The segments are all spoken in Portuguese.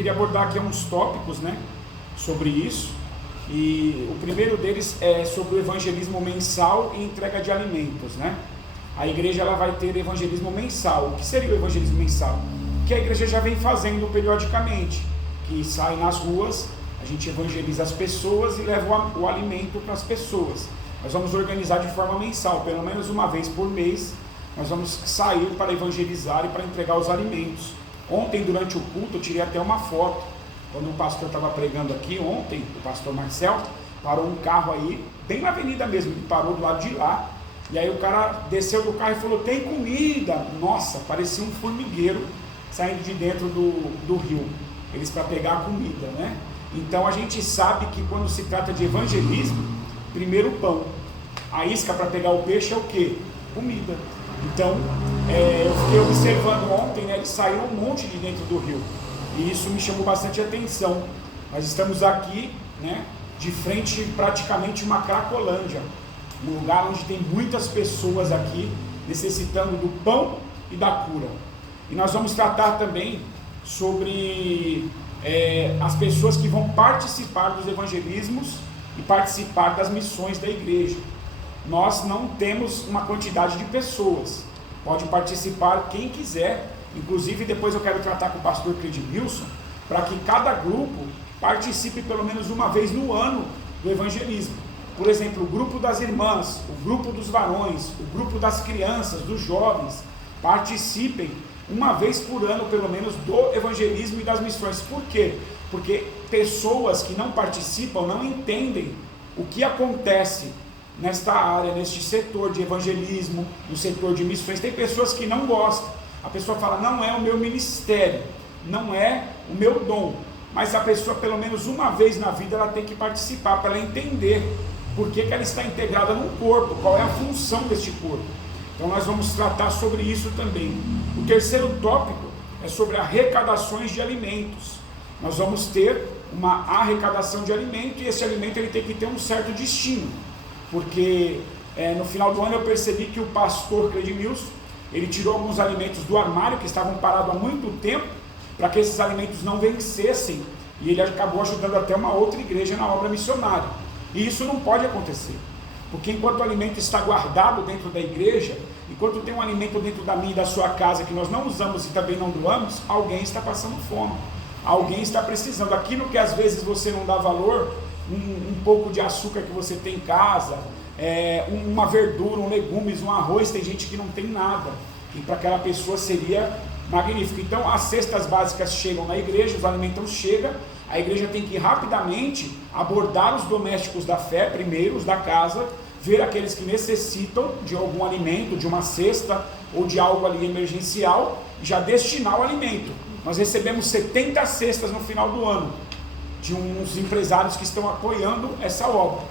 queria abordar aqui uns tópicos, né, sobre isso. E o primeiro deles é sobre o evangelismo mensal e entrega de alimentos, né? A igreja ela vai ter evangelismo mensal. O que seria o evangelismo mensal? Que a igreja já vem fazendo periodicamente, que sai nas ruas, a gente evangeliza as pessoas e leva o alimento para as pessoas. Nós vamos organizar de forma mensal, pelo menos uma vez por mês, nós vamos sair para evangelizar e para entregar os alimentos. Ontem, durante o culto, eu tirei até uma foto, quando o pastor estava pregando aqui, ontem, o pastor Marcel, parou um carro aí, bem na avenida mesmo, ele parou do lado de lá, e aí o cara desceu do carro e falou, tem comida. Nossa, parecia um formigueiro saindo de dentro do rio, eles para pegar a comida, né? Então a gente sabe que quando se trata de evangelismo, primeiro o pão, a isca para pegar o peixe é o quê? Comida. Então eu fiquei observando ontem, né, eles saíram um monte de dentro do rio, e isso me chamou bastante atenção. Nós estamos aqui, né, de frente praticamente uma Cracolândia, um lugar onde tem muitas pessoas aqui necessitando do pão e da cura. E nós vamos tratar também sobre as pessoas que vão participar dos evangelismos e participar das missões da igreja. Nós não temos uma quantidade de pessoas, pode participar quem quiser. Inclusive depois eu quero tratar com o pastor Credmilson, para que cada grupo participe pelo menos uma vez no ano do evangelismo. Por exemplo, o grupo das irmãs, o grupo dos varões, o grupo das crianças, dos jovens, participem uma vez por ano pelo menos do evangelismo e das missões. Por quê? Porque pessoas que não participam não entendem o que acontece nesta área, neste setor de evangelismo, no setor de missões. Tem pessoas que não gostam. A pessoa fala, não é o meu ministério, não é o meu dom. Mas a pessoa, pelo menos uma vez na vida, ela tem que participar, para ela entender por que ela está integrada num corpo, qual é a função deste corpo. Então nós vamos tratar sobre isso também. O terceiro tópico é sobre arrecadações de alimentos. Nós vamos ter uma arrecadação de alimento, e esse alimento ele tem que ter um certo destino, porque no final do ano eu percebi que o pastor Credmilson, ele tirou alguns alimentos do armário que estavam parados há muito tempo, para que esses alimentos não vencessem, e ele acabou ajudando até uma outra igreja na obra missionária. E isso não pode acontecer, porque enquanto o alimento está guardado dentro da igreja, enquanto tem um alimento dentro da minha e da sua casa que nós não usamos e também não doamos, alguém está passando fome, alguém está precisando. Aquilo que às vezes você não dá valor, um pouco de açúcar que você tem em casa, uma verdura, legumes, um arroz, tem gente que não tem nada, e para aquela pessoa seria magnífico. Então as cestas básicas chegam na igreja, os alimentos chegam, a igreja tem que rapidamente abordar os domésticos da fé, primeiro os da casa, ver aqueles que necessitam de algum alimento, de uma cesta ou de algo ali emergencial, e já destinar o alimento. Nós recebemos 70 cestas no final do ano, de uns empresários que estão apoiando essa obra.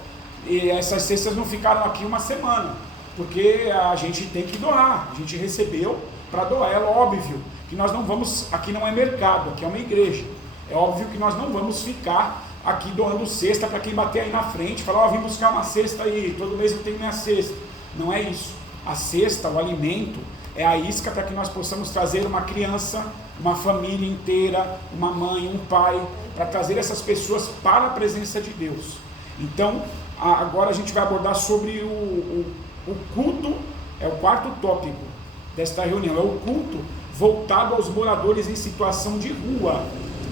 E essas cestas não ficaram aqui uma semana, porque a gente tem que doar, a gente recebeu para doar. É óbvio que nós não vamos, aqui não é mercado, aqui é uma igreja, é óbvio que nós não vamos ficar aqui doando cesta para quem bater aí na frente, falar, vim buscar uma cesta aí, todo mês eu tenho minha cesta. Não é isso. A cesta, o alimento, é a isca para que nós possamos trazer uma criança, uma família inteira, uma mãe, um pai, para trazer essas pessoas para a presença de Deus. Então, agora a gente vai abordar sobre o culto, é o quarto tópico desta reunião, é o culto voltado aos moradores em situação de rua.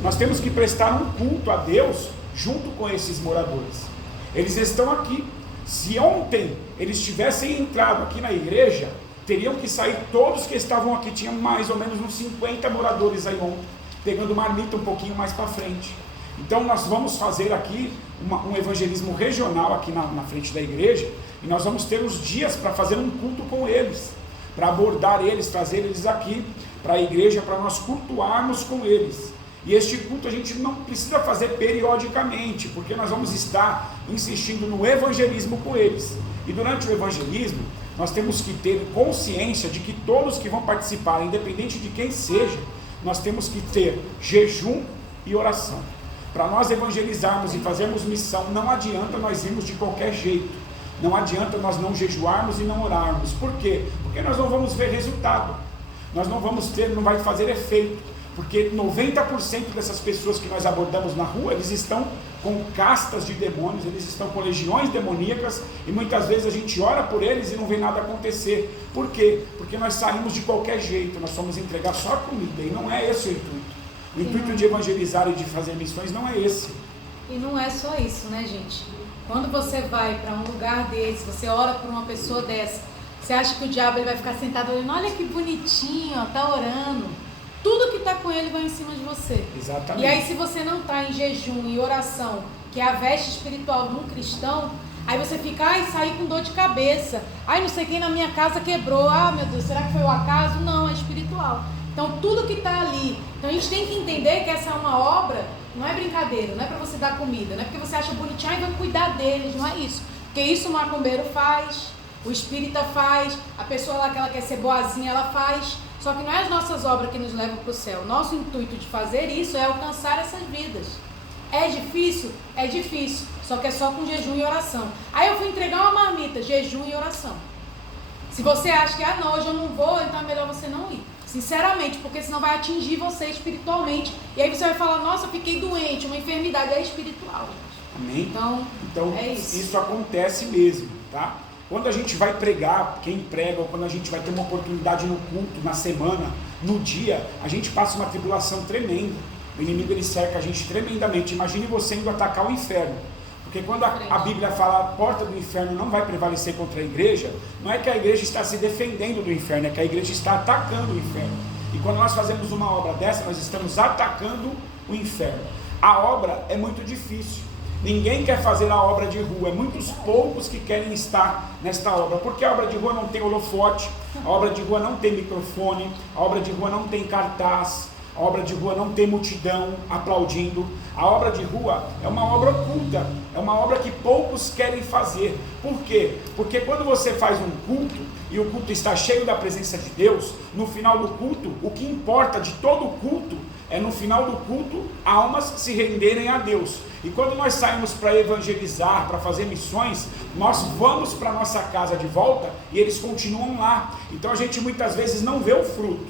Nós temos que prestar um culto a Deus junto com esses moradores. Eles estão aqui. Se ontem eles tivessem entrado aqui na igreja, teriam que sair todos que estavam aqui. Tinham mais ou menos uns 50 moradores aí ontem, pegando marmita um pouquinho mais para frente. Então nós vamos fazer aqui um evangelismo regional aqui na frente da igreja, e nós vamos ter os dias para fazer um culto com eles, para abordar eles, trazer eles aqui para a igreja, para nós cultuarmos com eles. E este culto a gente não precisa fazer periodicamente, porque nós vamos estar insistindo no evangelismo com eles. E durante o evangelismo, nós temos que ter consciência de que todos que vão participar, independente de quem seja, nós temos que ter jejum e oração. Para nós evangelizarmos e fazermos missão, não adianta nós irmos de qualquer jeito, não adianta nós não jejuarmos e não orarmos. Por quê? Porque nós não vamos ver resultado, nós não vamos ter, não vai fazer efeito. Porque 90% dessas pessoas que nós abordamos na rua, eles estão com castas de demônios, eles estão com legiões demoníacas, e muitas vezes a gente ora por eles e não vê nada acontecer. Por quê? Porque nós saímos de qualquer jeito, nós fomos entregar só comida, e não é esse o intuito. O intuito de evangelizar e de fazer missões não é esse. E não é só isso, né, gente? Quando você vai para um lugar desse, você ora por uma pessoa dessa, você acha que o diabo ele vai ficar sentado olhando, olha que bonitinho, ó, tá orando. Tudo que está com ele vai em cima de você. Exatamente. E aí, se você não está em jejum e oração, que é a veste espiritual de um cristão, aí você fica, saí com dor de cabeça. Não sei quem na minha casa quebrou. Meu Deus, será que foi o acaso? Não, é espiritual. Então, tudo que está ali. Então, a gente tem que entender que essa é uma obra, não é brincadeira, não é para você dar comida, não é porque você acha bonitinho e vai cuidar deles, não é isso. Porque isso o macumbeiro faz, o espírita faz, a pessoa lá que ela quer ser boazinha, ela faz. Só que não é as nossas obras que nos levam para o céu. Nosso intuito de fazer isso é alcançar essas vidas. É difícil? É difícil. Só que é só com jejum e oração. Aí eu fui entregar uma marmita, jejum e oração. Se você acha que, não, hoje eu não vou, então é melhor você não ir. Sinceramente, porque senão vai atingir você espiritualmente. E aí você vai falar, nossa, eu fiquei doente, uma enfermidade é espiritual. Amém? Então é isso acontece mesmo, tá? Quando a gente vai pregar, quem prega, ou quando a gente vai ter uma oportunidade no culto, na semana, no dia, a gente passa uma tribulação tremenda. O inimigo ele cerca a gente tremendamente. Imagine você indo atacar o inferno. Porque quando a Bíblia fala a porta do inferno não vai prevalecer contra a igreja, não é que a igreja está se defendendo do inferno, é que a igreja está atacando o inferno. E quando nós fazemos uma obra dessa, nós estamos atacando o inferno. A obra é muito difícil. Ninguém quer fazer a obra de rua, é muitos poucos que querem estar nesta obra, porque a obra de rua não tem holofote, a obra de rua não tem microfone, a obra de rua não tem cartaz, a obra de rua não tem multidão aplaudindo. A obra de rua é uma obra oculta, é uma obra que poucos querem fazer. Por quê? Porque quando você faz um culto, e o culto está cheio da presença de Deus, no final do culto, o que importa de todo o culto, é no final do culto, almas se renderem a Deus. E quando nós saímos para evangelizar, para fazer missões, nós vamos para a nossa casa de volta e eles continuam lá. Então a gente muitas vezes não vê o fruto.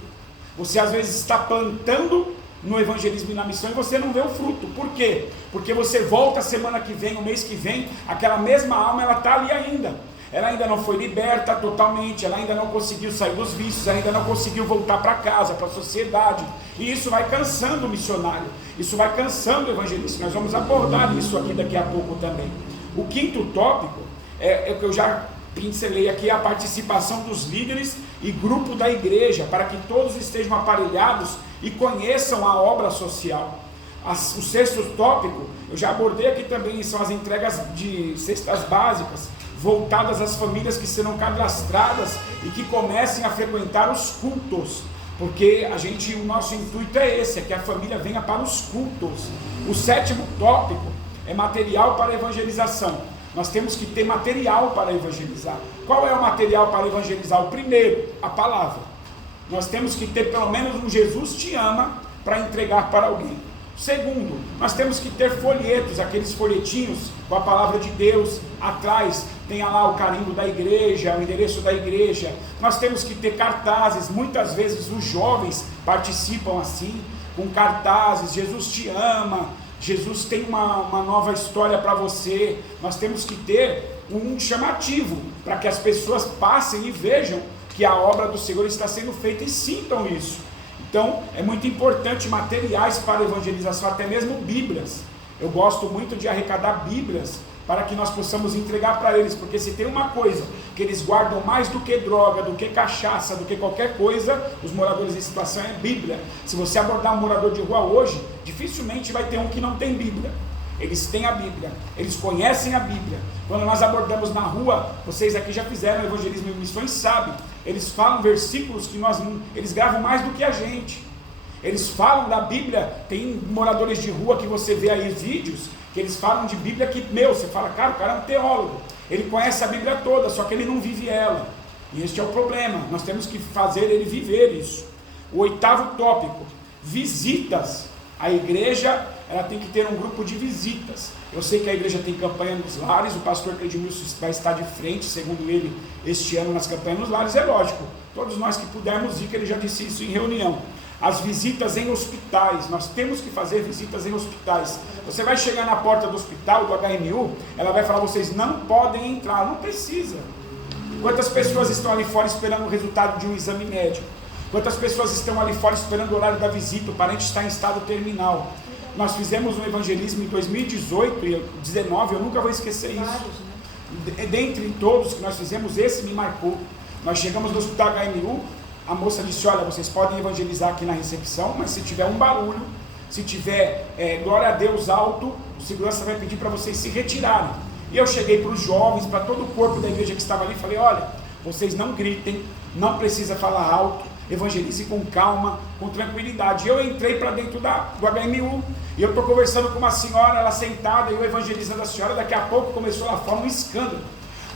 Você às vezes está plantando no evangelismo e na missão e você não vê o fruto. Por quê? Porque você volta a semana que vem, o mês que vem, aquela mesma alma ela está ali ainda. Ela ainda não foi liberta totalmente, ela ainda não conseguiu sair dos vícios, ela ainda não conseguiu voltar para casa, para a sociedade. E isso vai cansando o missionário, isso vai cansando o evangelista. Nós vamos abordar isso aqui daqui a pouco também. O quinto tópico é o que eu já pincelei aqui, a participação dos líderes e grupo da igreja, para que todos estejam aparelhados e conheçam a obra social. O sexto tópico, eu já abordei aqui também, são as entregas de cestas básicas, voltadas às famílias que serão cadastradas e que comecem a frequentar os cultos, porque o nosso intuito é esse, é que a família venha para os cultos. O sétimo tópico é material para evangelização. Nós temos que ter material para evangelizar. Qual é o material para evangelizar? O primeiro, a palavra. Nós temos que ter pelo menos um Jesus te ama para entregar para alguém. Segundo, nós temos que ter folhetos, aqueles folhetinhos com a palavra de Deus atrás, tenha lá o carimbo da igreja, o endereço da igreja. Nós temos que ter cartazes, muitas vezes os jovens participam assim, com cartazes, Jesus te ama, Jesus tem uma nova história para você. Nós temos que ter um chamativo, para que as pessoas passem e vejam que a obra do Senhor está sendo feita e sintam isso. Então, é muito importante materiais para evangelização, até mesmo Bíblias. Eu gosto muito de arrecadar Bíblias para que nós possamos entregar para eles, porque se tem uma coisa que eles guardam mais do que droga, do que cachaça, do que qualquer coisa, os moradores em situação é Bíblia. Se você abordar um morador de rua hoje, dificilmente vai ter um que não tem Bíblia. Eles têm a Bíblia, eles conhecem a Bíblia. Quando nós abordamos na rua, vocês aqui já fizeram evangelismo e missões, sabem, eles falam versículos que eles gravam mais do que a gente. Eles falam da Bíblia, tem moradores de rua que você vê aí vídeos, que eles falam de Bíblia que, você fala, cara, o cara é um teólogo, ele conhece a Bíblia toda, só que ele não vive ela. E este é o problema, nós temos que fazer ele viver isso. O oitavo tópico, visitas. A igreja, ela tem que ter um grupo de visitas. Eu sei que a igreja tem campanha nos lares, o pastor Cledimilson vai estar de frente, segundo ele, este ano nas campanhas nos lares, é lógico, todos nós que pudermos ir, que ele já disse isso em reunião. As visitas em hospitais, nós temos que fazer visitas em hospitais. Você vai chegar na porta do hospital, do HMU, ela vai falar, vocês não podem entrar, não precisa. Quantas pessoas estão ali fora esperando o resultado de um exame médico? Quantas pessoas estão ali fora esperando o horário da visita, o parente está em estado terminal? Nós fizemos um evangelismo em 2018 e 2019, eu nunca vou esquecer isso. Dentre todos que nós fizemos, esse me marcou. Nós chegamos no hospital HMU, a moça disse, olha, vocês podem evangelizar aqui na recepção, mas se tiver um barulho, se tiver glória a Deus alto, o segurança vai pedir para vocês se retirarem. E eu cheguei para os jovens, para todo o corpo da igreja que estava ali, falei, olha, vocês não gritem, não precisa falar alto, evangelize com calma, com tranquilidade. E eu entrei para dentro do HMU, e eu estou conversando com uma senhora, ela sentada, e eu evangelizando a senhora, daqui a pouco começou lá fora um escândalo.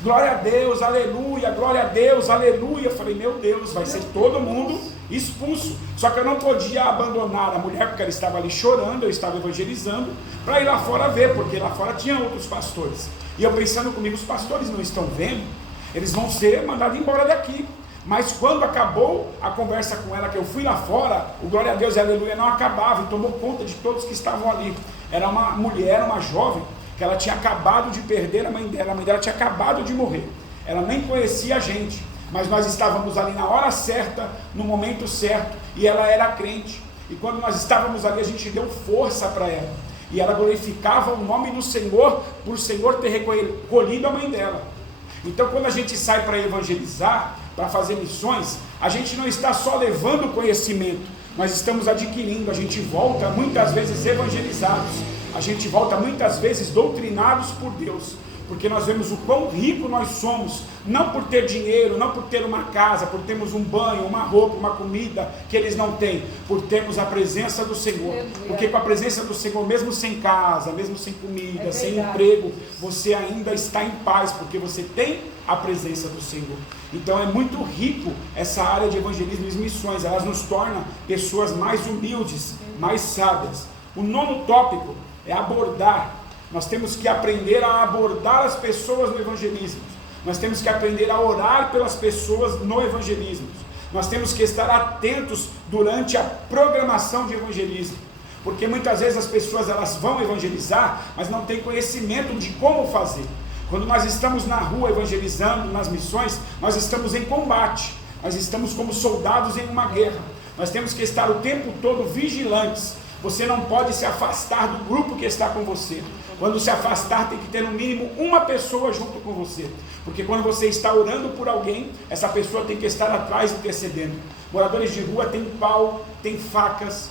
Glória a Deus, aleluia, glória a Deus, aleluia. Eu falei, meu Deus, vai ser todo mundo expulso. Só que eu não podia abandonar a mulher, porque ela estava ali chorando, eu estava evangelizando, para ir lá fora ver, porque lá fora tinha outros pastores. E eu pensando comigo, os pastores não estão vendo, eles vão ser mandados embora daqui. Mas quando acabou a conversa com ela, que eu fui lá fora, o glória a Deus e aleluia não acabava, e tomou conta de todos que estavam ali. Era uma mulher, uma jovem, que ela tinha acabado de perder a mãe dela tinha acabado de morrer, ela nem conhecia a gente, mas nós estávamos ali na hora certa, no momento certo, e ela era crente, e quando nós estávamos ali, a gente deu força para ela, e ela glorificava o nome do Senhor, por o Senhor ter recolhido a mãe dela. Então quando a gente sai para evangelizar, para fazer missões, a gente não está só levando conhecimento, nós estamos adquirindo, a gente volta muitas vezes evangelizados, a gente volta muitas vezes doutrinados por Deus, porque nós vemos o quão rico nós somos, não por ter dinheiro, não por ter uma casa, por termos um banho, uma roupa, uma comida que eles não têm, por termos a presença do Senhor, porque com a presença do Senhor, mesmo sem casa, mesmo sem comida, sem emprego, você ainda está em paz, porque você tem a presença do Senhor. Então é muito rico essa área de evangelismo e missões, elas nos tornam pessoas mais humildes, mais sábias. O 9º tópico é abordar. Nós temos que aprender a abordar as pessoas no evangelismo. Nós temos que aprender a orar pelas pessoas no evangelismo. Nós temos que estar atentos durante a programação de evangelismo. Porque muitas vezes as pessoas elas vão evangelizar, mas não têm conhecimento de como fazer. Quando nós estamos na rua evangelizando, nas missões, nós estamos em combate. Nós estamos como soldados em uma guerra. Nós temos que estar o tempo todo vigilantes. Você não pode se afastar do grupo que está com você. Quando se afastar, tem que ter no mínimo uma pessoa junto com você. Porque quando você está orando por alguém, essa pessoa tem que estar atrás intercedendo. Moradores de rua têm pau, têm facas,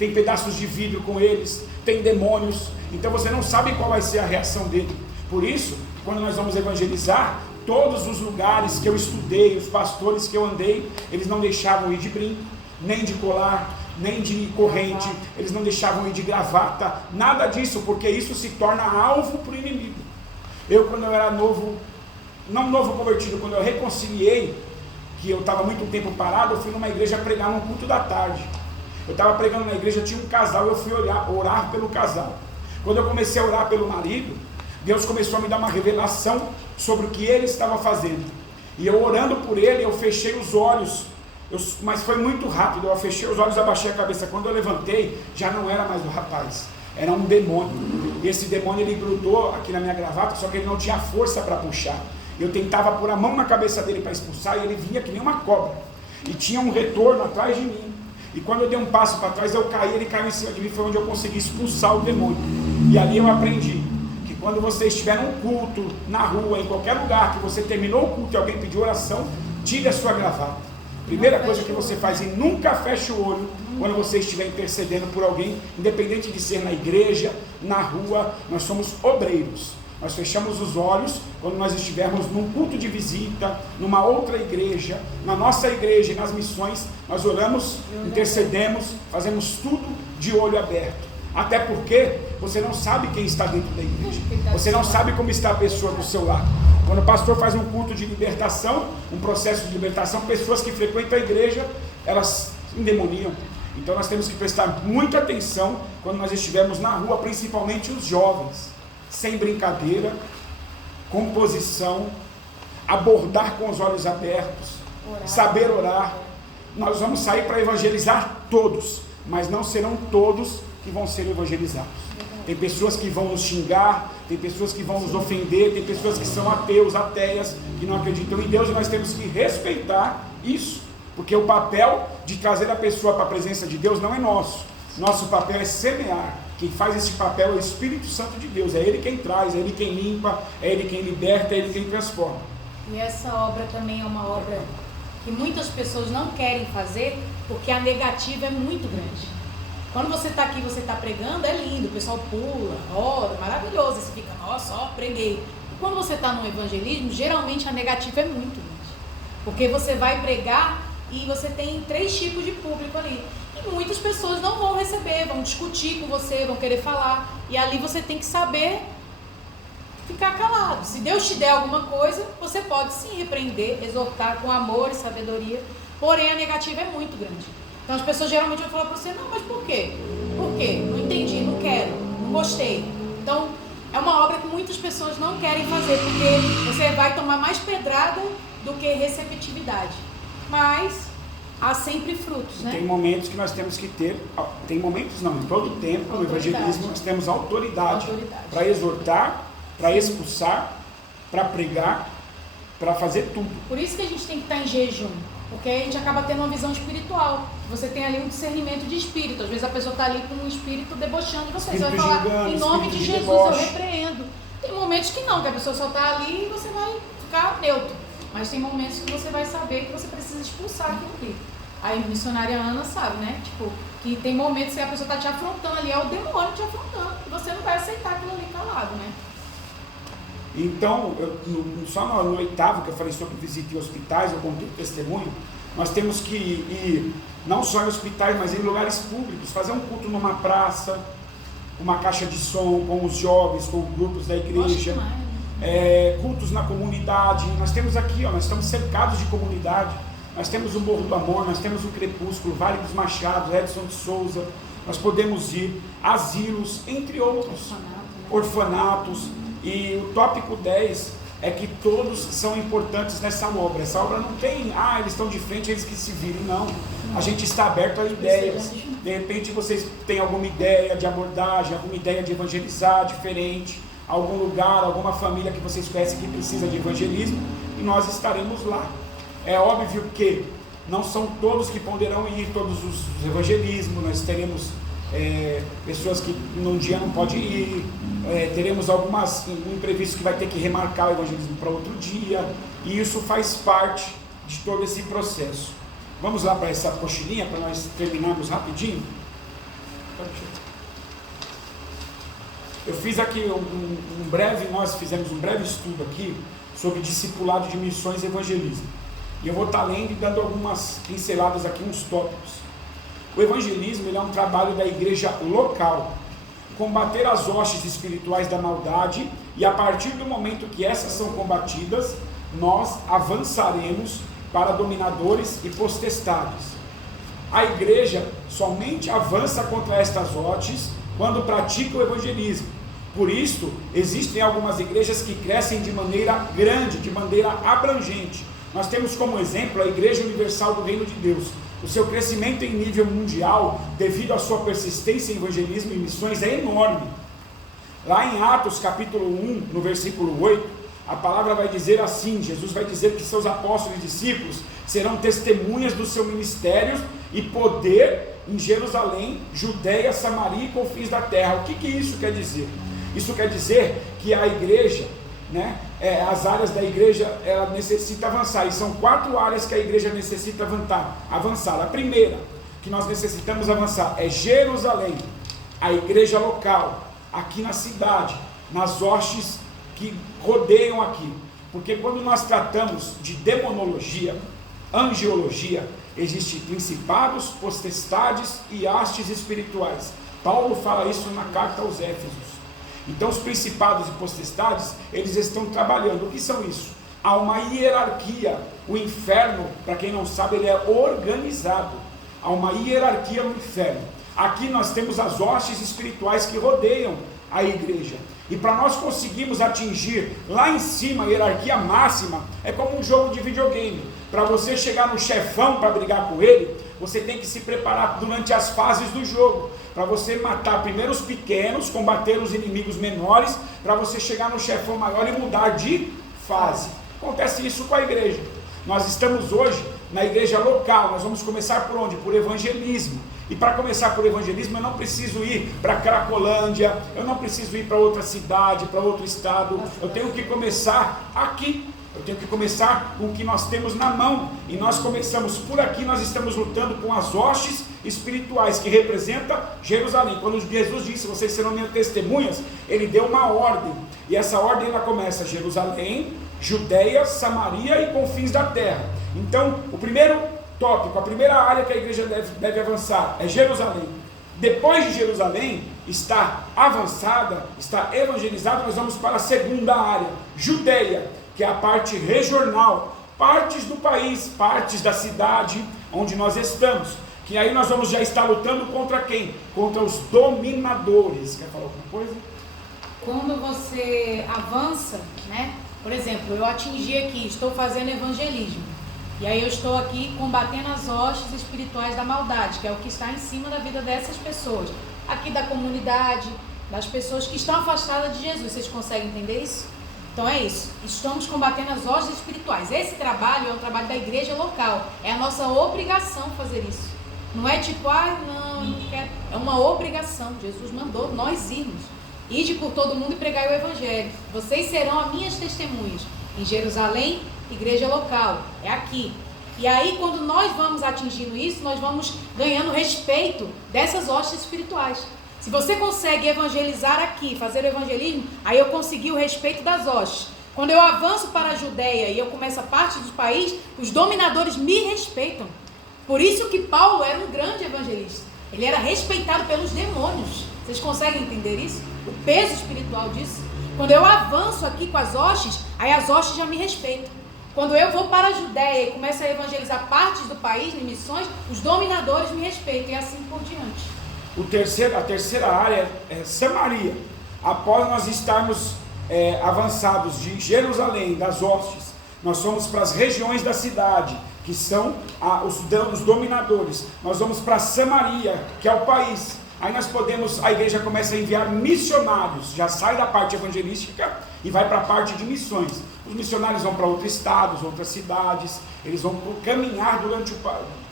tem pedaços de vidro com eles, tem demônios. Então você não sabe qual vai ser a reação dele. Por isso, quando nós vamos evangelizar, todos os lugares que eu estudei, os pastores que eu andei, eles não deixavam ir de brinco, nem de colar, nem de corrente, eles não deixavam ir de gravata, nada disso, porque isso se torna alvo para o inimigo. Eu, quando eu era novo, não novo convertido, quando eu reconciliei, que eu estava muito tempo parado, eu fui numa igreja pregar num culto da tarde. Eu estava pregando na igreja, tinha um casal, eu fui orar pelo casal. Quando eu comecei a orar pelo marido, Deus começou a me dar uma revelação sobre o que ele estava fazendo. E eu orando por ele, eu fechei os olhos, mas foi muito rápido, eu fechei os olhos, abaixei a cabeça. Quando eu levantei, já não era mais o rapaz, era um demônio. E esse demônio, ele grudou aqui na minha gravata, só que ele não tinha força para puxar. Eu tentava pôr a mão na cabeça dele para expulsar, e ele vinha que nem uma cobra. E tinha um retorno atrás de mim. E quando eu dei um passo para trás, eu caí, ele caiu em cima de mim, foi onde eu consegui expulsar o demônio. E ali eu aprendi que quando você estiver num culto, na rua, em qualquer lugar, que você terminou o culto e alguém pediu oração, tire a sua gravata. Primeira coisa que você faz, e nunca feche o olho quando você estiver intercedendo por alguém, independente de ser na igreja, na rua, nós somos obreiros. Nós fechamos os olhos quando nós estivermos num culto de visita, numa outra igreja, na nossa igreja e nas missões, nós oramos, intercedemos, fazemos tudo de olho aberto. Até porque você não sabe quem está dentro da igreja, você não sabe como está a pessoa do seu lado. Quando o pastor faz um culto de libertação, um processo de libertação, pessoas que frequentam a igreja, elas endemoniam. Então nós temos que prestar muita atenção quando nós estivermos na rua, principalmente os jovens, sem brincadeira, com posição, abordar com os olhos abertos, saber orar. Nós vamos sair para evangelizar todos, mas não serão todos que vão ser evangelizados. Tem pessoas que vão nos xingar, tem pessoas que vão nos ofender, tem pessoas que são ateus, ateias, que não acreditam em Deus, e nós temos que respeitar isso, porque o papel de trazer a pessoa para a presença de Deus não é nosso. Nosso papel é semear. Quem faz esse papel é o Espírito Santo de Deus, é Ele quem traz, é Ele quem limpa, é Ele quem liberta, é Ele quem transforma. E essa obra também é uma obra que muitas pessoas não querem fazer, porque a negativa é muito grande. Quando você está aqui, você está pregando, é lindo, o pessoal pula, ora, maravilhoso, você fica, nossa, ó, preguei. E quando você está no evangelismo, geralmente a negativa é muito grande, porque você vai pregar e você tem 3 tipos de público ali. E muitas pessoas não vão receber, vão discutir com você, vão querer falar. E ali você tem que saber ficar calado. Se Deus te der alguma coisa, você pode sim repreender, exortar com amor e sabedoria. Porém, a negativa é muito grande. Então as pessoas geralmente vão falar para você, não, mas por quê? Por quê? Não entendi, não quero, não gostei. Então, é uma obra que muitas pessoas não querem fazer, porque você vai tomar mais pedrada do que receptividade. Mas há sempre frutos, né? Tem momentos que nós temos que ter, tem momentos não, em todo tempo, no evangelismo nós temos autoridade. Para exortar, para expulsar, para pregar, para fazer tudo. Por isso que a gente tem que estar em jejum, porque a gente acaba tendo uma visão espiritual. Você tem ali um discernimento de espírito. Às vezes a pessoa está ali com um espírito debochando de você. Você vai falar, gigante, em nome de Jesus, deboche. eu repreendo. Tem momentos que não, que a pessoa só está ali e você vai ficar neutro. Mas tem momentos que você vai saber que você precisa expulsar aquilo ali. Aí a missionária Ana sabe, né? Tipo, que tem momentos que a pessoa está te afrontando ali, é o demônio te afrontando. E você não vai aceitar aquilo ali calado, né? Então, só no 8º, que eu falei sobre visita em hospitais, eu contei testemunho, nós temos que ir, não só em hospitais, mas em lugares públicos, fazer um culto numa praça, uma caixa de som, com os jovens, com grupos da igreja, cultos na comunidade. Nós temos aqui, nós estamos cercados de comunidade, nós temos o Morro do Amor, nós temos o Crepúsculo, Vale dos Machados, Edson de Souza, nós podemos ir, asilos, entre outros, orfanatos. E o tópico 10 é que todos são importantes nessa obra. Essa obra não tem, eles estão de frente, eles que se virem, não. A gente está aberto a ideias. De repente vocês têm alguma ideia de abordagem, alguma ideia de evangelizar diferente, algum lugar, alguma família que vocês conhecem que precisa de evangelismo, e nós estaremos lá. É óbvio que não são todos que poderão ir, todos os evangelismos, nós teremos pessoas que num dia não podem ir, teremos algumas imprevistos que vai ter que remarcar o evangelismo para outro dia, e isso faz parte de todo esse processo. Vamos lá para essa pochilinha, para nós terminarmos rapidinho. Eu fiz aqui nós fizemos um breve estudo aqui sobre discipulado de missões e evangelismo, e eu vou estar lendo e dando algumas pinceladas aqui, uns tópicos. O evangelismo ele é um trabalho da igreja local, combater as hostes espirituais da maldade, e a partir do momento que essas são combatidas, nós avançaremos para dominadores e potestades. A igreja somente avança contra estas hostes quando pratica o evangelismo. Por isso, existem algumas igrejas que crescem de maneira grande, de maneira abrangente. Nós temos como exemplo a Igreja Universal do Reino de Deus. O seu crescimento em nível mundial, devido à sua persistência em evangelismo e missões, é enorme. Lá em Atos capítulo 1, no versículo 8, a palavra vai dizer assim, Jesus vai dizer que seus apóstolos e discípulos serão testemunhas do seu ministério e poder em Jerusalém, Judeia, Samaria e confins da terra. O que isso quer dizer? Isso quer dizer que a igreja, as áreas da igreja, ela necessita avançar, e são 4 áreas que a igreja necessita avançar. A primeira que nós necessitamos avançar é Jerusalém, a igreja local, aqui na cidade, nas hostes que rodeiam aqui, porque quando nós tratamos de demonologia, angiologia, existem principados, potestades e hastes espirituais. Paulo fala isso na carta aos Éfesos. Então os principados e potestades, eles estão trabalhando. O que são isso? Há uma hierarquia. O inferno, para quem não sabe, ele é organizado. Há uma hierarquia no inferno. Aqui nós temos as hostes espirituais que rodeiam a igreja. E para nós conseguirmos atingir lá em cima a hierarquia máxima, é como um jogo de videogame. Para você chegar no chefão para brigar com ele, você tem que se preparar durante as fases do jogo, para você matar primeiro os pequenos, combater os inimigos menores, para você chegar no chefão maior e mudar de fase. Acontece isso com a igreja. Nós estamos hoje na igreja local, nós vamos começar por onde? Por evangelismo. E para começar por evangelismo, eu não preciso ir para Cracolândia, eu não preciso ir para outra cidade, para outro estado, eu tenho que começar aqui. Eu tenho que começar com o que nós temos na mão. E nós começamos por aqui, nós estamos lutando com as hostes espirituais, que representa Jerusalém. Quando Jesus disse, vocês serão minhas testemunhas, ele deu uma ordem. E essa ordem ela começa Jerusalém, Judeia, Samaria e confins da terra. Então, o primeiro tópico, a primeira área que a igreja deve avançar é Jerusalém. Depois de Jerusalém, está avançada, está evangelizada, nós vamos para a segunda área, Judeia, que é a parte regional, partes do país, partes da cidade onde nós estamos, que aí nós vamos já estar lutando contra quem? Contra os dominadores. Quer falar alguma coisa? Quando você avança, né? Por exemplo, eu atingi aqui, estou fazendo evangelismo, e aí eu estou aqui combatendo as hostes espirituais da maldade, que é o que está em cima da vida dessas pessoas, aqui da comunidade, das pessoas que estão afastadas de Jesus. Vocês conseguem entender isso? Então é isso, estamos combatendo as hostes espirituais. Esse trabalho é um trabalho da igreja local, é a nossa obrigação fazer isso. Não é tipo, não, eu não quero. É uma obrigação, Jesus mandou nós irmos. Ide por todo mundo e pregai o evangelho. Vocês serão as minhas testemunhas. Em Jerusalém, igreja local, é aqui. E aí quando nós vamos atingindo isso, nós vamos ganhando respeito dessas hostes espirituais. Se você consegue evangelizar aqui, fazer o evangelismo, aí eu consegui o respeito das hostes. Quando eu avanço para a Judeia e eu começo a parte do país, os dominadores me respeitam. Por isso que Paulo era um grande evangelista. Ele era respeitado pelos demônios. Vocês conseguem entender isso? O peso espiritual disso? Quando eu avanço aqui com as hostes, aí as hostes já me respeitam. Quando eu vou para a Judeia e começo a evangelizar partes do país, em missões, os dominadores me respeitam e assim por diante. A terceira área é Samaria. Após nós estarmos avançados de Jerusalém, das hostes, nós vamos para as regiões da cidade, que são os dominadores. Nós vamos para Samaria, que é o país. Aí a igreja começa a enviar missionários, já sai da parte evangelística e vai para a parte de missões. Os missionários vão para outros estados, outras cidades, eles vão caminhar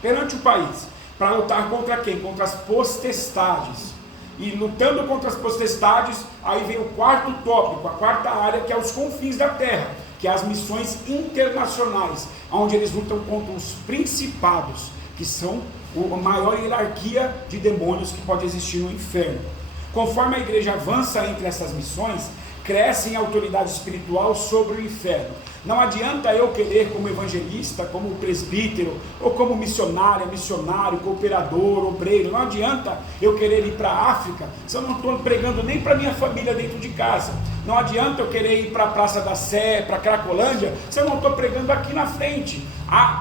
perante o país. Para lutar contra quem? Contra as potestades. E lutando contra as potestades, aí vem o quarto tópico, a quarta área, que é os confins da terra, que é as missões internacionais, onde eles lutam contra os principados, que são a maior hierarquia de demônios que pode existir no inferno. Conforme a igreja avança entre essas missões, cresce em autoridade espiritual sobre o inferno. Não adianta eu querer, como evangelista, como presbítero, ou como missionário, cooperador, obreiro, não adianta eu querer ir para a África se eu não estou pregando nem para minha família dentro de casa. Não adianta eu querer ir para a Praça da Sé, para Cracolândia, se eu não estou pregando aqui na frente.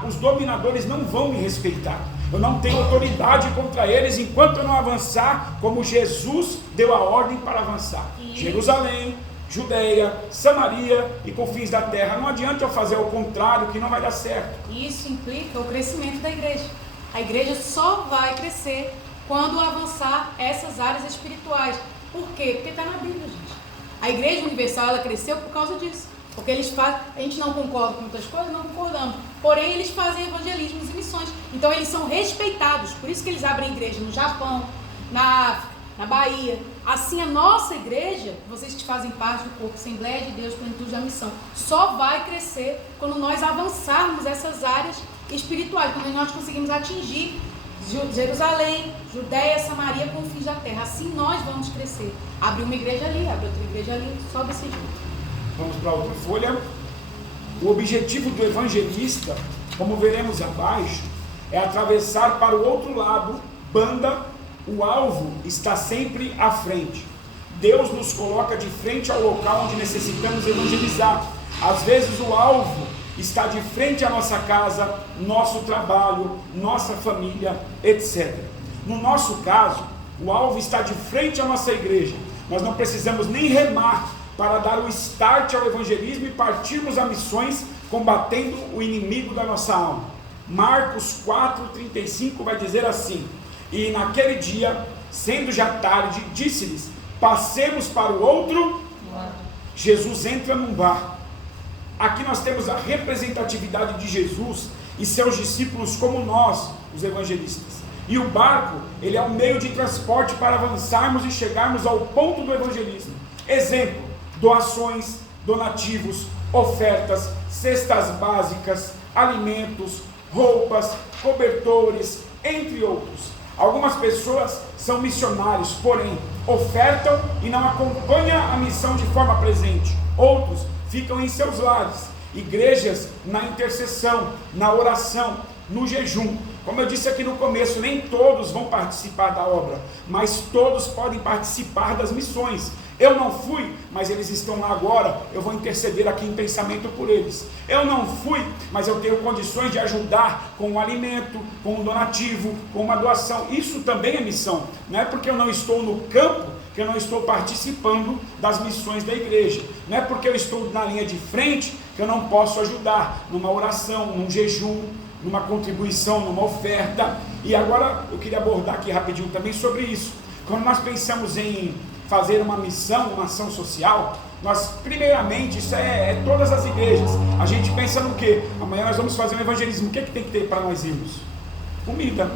Os dominadores não vão me respeitar. Eu não tenho autoridade contra eles enquanto eu não avançar como Jesus deu a ordem para avançar. Jerusalém, Judeia, Samaria e confins da terra. Não adianta eu fazer o contrário, que não vai dar certo. Isso implica o crescimento da igreja. A igreja só vai crescer quando avançar essas áreas espirituais. Por quê? Porque está na Bíblia, gente. A igreja universal, ela cresceu por causa disso. Porque eles fazem, a gente não concorda com muitas coisas, não concordamos. Porém, eles fazem evangelismos e missões. Então, eles são respeitados. Por isso que eles abrem igreja no Japão, na África, na Bahia. Assim, a nossa igreja, vocês que fazem parte do corpo Assembleia de Deus, Plenitude da Missão, só vai crescer quando nós avançarmos essas áreas espirituais, quando nós conseguimos atingir Jerusalém, Judeia, Samaria, confins da terra. Assim nós vamos crescer. Abre uma igreja ali, abre outra igreja ali, só desse jeito. Vamos para outra folha. O objetivo do evangelista, como veremos abaixo, é atravessar para o outro lado, banda. O alvo está sempre à frente. Deus nos coloca de frente ao local onde necessitamos evangelizar. Às vezes o alvo está de frente à nossa casa, nosso trabalho, nossa família, etc. No nosso caso, o alvo está de frente à nossa igreja. Nós não precisamos nem remar para dar o start ao evangelismo e partirmos a missões combatendo o inimigo da nossa alma. Marcos 4,35 vai dizer assim: e naquele dia, sendo já tarde, disse-lhes: passemos para o outro. Jesus entra num barco. Aqui nós temos a representatividade de Jesus e seus discípulos como nós, os evangelistas. E o barco, ele é um meio de transporte para avançarmos e chegarmos ao ponto do evangelismo. Exemplo: doações, donativos, ofertas, cestas básicas, alimentos, roupas, cobertores, entre outros. Algumas pessoas são missionários, porém ofertam e não acompanham a missão de forma presente. Outros ficam em seus lares. Igrejas na intercessão, na oração, no jejum. Como eu disse aqui no começo, nem todos vão participar da obra, mas todos podem participar das missões. Eu não fui, mas eles estão lá agora, eu vou interceder aqui em pensamento por eles. Eu não fui, mas eu tenho condições de ajudar com um alimento, com um donativo, com uma doação. Isso também é missão. Não é porque eu não estou no campo que eu não estou participando das missões da igreja. Não é porque eu estou na linha de frente que eu não posso ajudar numa oração, num jejum, numa contribuição, numa oferta. E agora eu queria abordar aqui rapidinho também sobre isso. Quando nós pensamos em fazer uma missão, uma ação social, nós, primeiramente, isso é todas as igrejas. A gente pensa no quê? Amanhã nós vamos fazer um evangelismo. O que tem que ter para nós irmos? Comida,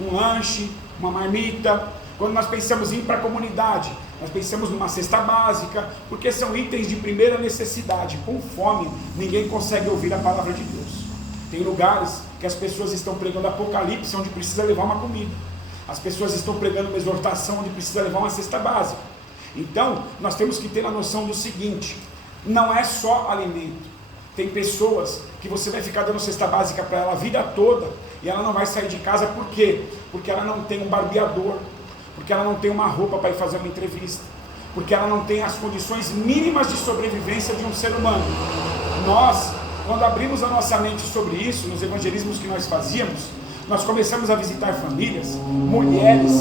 um lanche, uma marmita. Quando nós pensamos em ir para a comunidade, nós pensamos numa cesta básica, porque são itens de primeira necessidade. Com fome, ninguém consegue ouvir a palavra de Deus. Tem lugares que as pessoas estão pregando Apocalipse, onde precisa levar uma comida. As pessoas estão pregando uma exortação, onde precisa levar uma cesta básica. Então, nós temos que ter a noção do seguinte: não é só alimento. Tem pessoas que você vai ficar dando cesta básica para ela a vida toda, e ela não vai sair de casa. Por quê? Porque ela não tem um barbeador, porque ela não tem uma roupa para ir fazer uma entrevista, porque ela não tem as condições mínimas de sobrevivência de um ser humano. Nós, quando abrimos a nossa mente sobre isso, nos evangelismos que nós fazíamos, nós começamos a visitar famílias, mulheres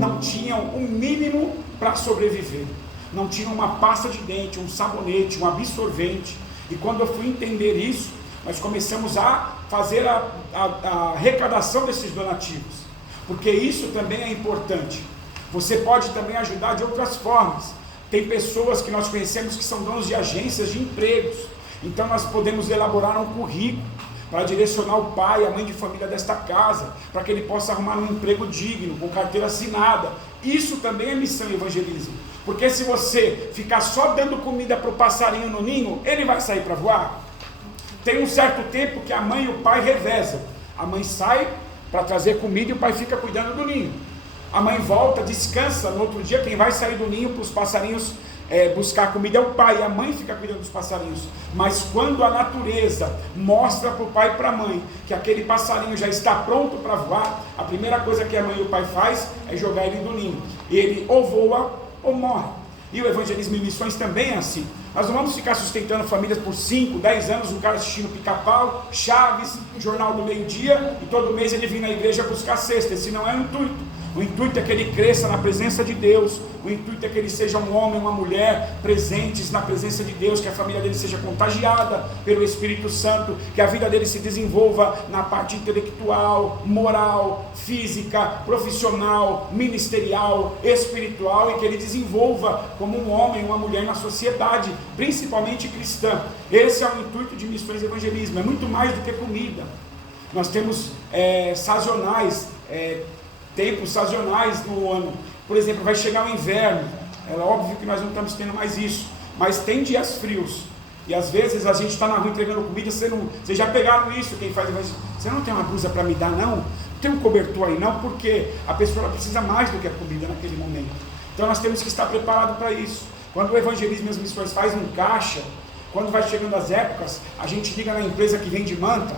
não tinham o mínimo para sobreviver, não tinham uma pasta de dente, um sabonete, um absorvente. E quando eu fui entender isso, nós começamos a fazer a arrecadação desses donativos, porque isso também é importante. Você pode também ajudar de outras formas. Tem pessoas que nós conhecemos que são donos de agências de empregos, então nós podemos elaborar um currículo para direcionar o pai, a mãe de família desta casa, para que ele possa arrumar um emprego digno, com carteira assinada. Isso também é missão e evangelismo, porque se você ficar só dando comida para o passarinho no ninho, ele vai sair para voar? Tem um certo tempo que a mãe e o pai revezam. A mãe sai para trazer comida e o pai fica cuidando do ninho. A mãe volta, descansa, no outro dia quem vai sair do ninho para os passarinhos buscar comida é o pai, e a mãe fica cuidando dos passarinhos. Mas quando a natureza mostra para o pai e para a mãe que aquele passarinho já está pronto para voar, a primeira coisa que a mãe e o pai faz é jogar ele do ninho. Ele ou voa ou morre. E o evangelismo e missões também é assim. Nós não vamos ficar sustentando famílias por 5, 10 anos, um cara assistindo Pica-Pau, Chaves, Jornal do Meio-Dia, e todo mês ele vir na igreja buscar cesta. Esse não é o intuito. O intuito é que ele cresça na presença de Deus. O intuito é que ele seja um homem, uma mulher presentes na presença de Deus, que a família dele seja contagiada pelo Espírito Santo, que a vida dele se desenvolva na parte intelectual, moral, física, profissional, ministerial, espiritual, e que ele desenvolva como um homem, uma mulher na sociedade, principalmente cristã. Esse é o intuito de missões e evangelismo. É muito mais do que comida. Nós temos sazonais, tempos sazonais no ano. Por exemplo, vai chegar o inverno. É óbvio que nós não estamos tendo mais isso, mas tem dias frios, e às vezes a gente está na rua entregando comida. Vocês já pegaram isso? Quem faz? Você não tem uma blusa para me dar, não? Não tem um cobertor aí, não? Porque a pessoa precisa mais do que a comida naquele momento. Então nós temos que estar preparados para isso. Quando o evangelismo e as missões faz um caixa, quando vai chegando as épocas, a gente liga na empresa que vende manta.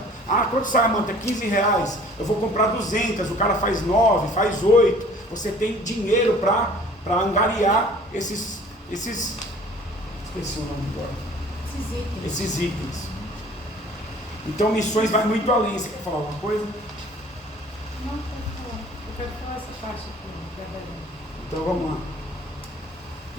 Quanto sai a manta? R$15. Eu vou comprar 200, o cara faz 9, faz 8. Você tem dinheiro para angariar esses esqueci o nome agora. Esses itens. Então missões vai muito além. Você quer falar alguma coisa? Não, pode falar. Eu quero falar essa parte aqui. Então vamos lá.